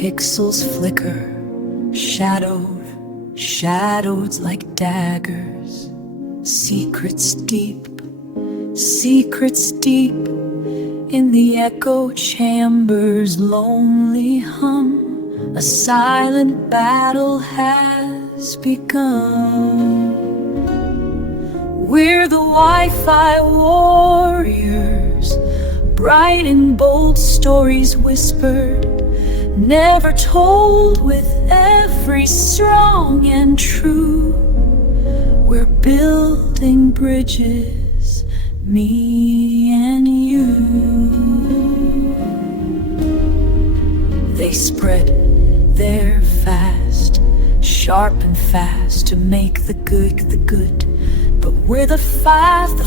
Pixels flicker, shadowed like daggers. Secrets deep in the echo chamber's lonely hum. A silent battle has begun. We're the Wi-Fi warriors, bright and bold stories whispered, never told, with every strong and true. We're building bridges, me and you. They spread their fast, sharp and fast, to make the good the good. But we're the firewall,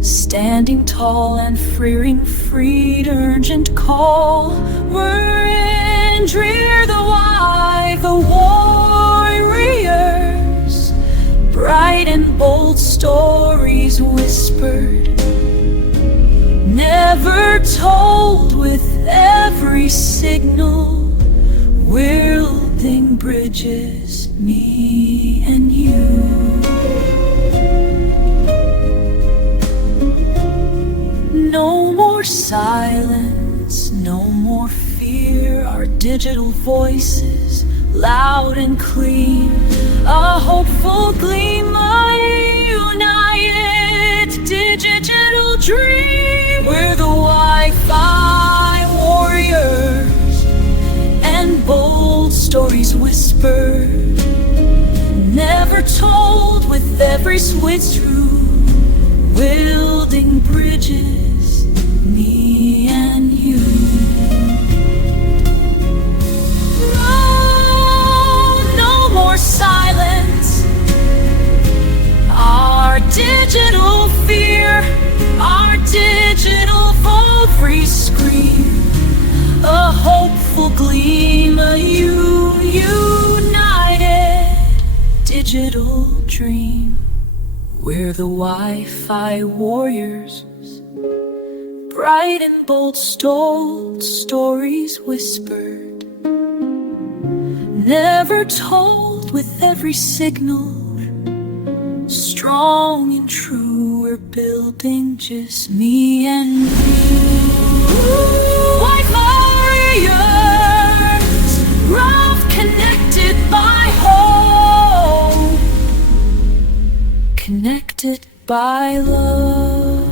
standing tall and freeing freed urgent call. We're in Dreer the warriors, bright and bold stories whispered, never told, with every signal. Building bridges, me and you. No more silence, no more fear. Our digital voices, loud and clear, a hopeful gleam, a united digital dream. We're the Wi-Fi warriors, and bold stories whispered, never told, with every switch through. Building bridges, me and you. Oh, no more silence. Our digital fear, our digital free scream, a hopeful gleam, a united digital dream. We're the Wi-Fi warriors, bright and bold stories whispered, never told, with every signal. Strong and true, we're building just me and you. Wi-Fi warriors, rough, connected by hope, connected by love.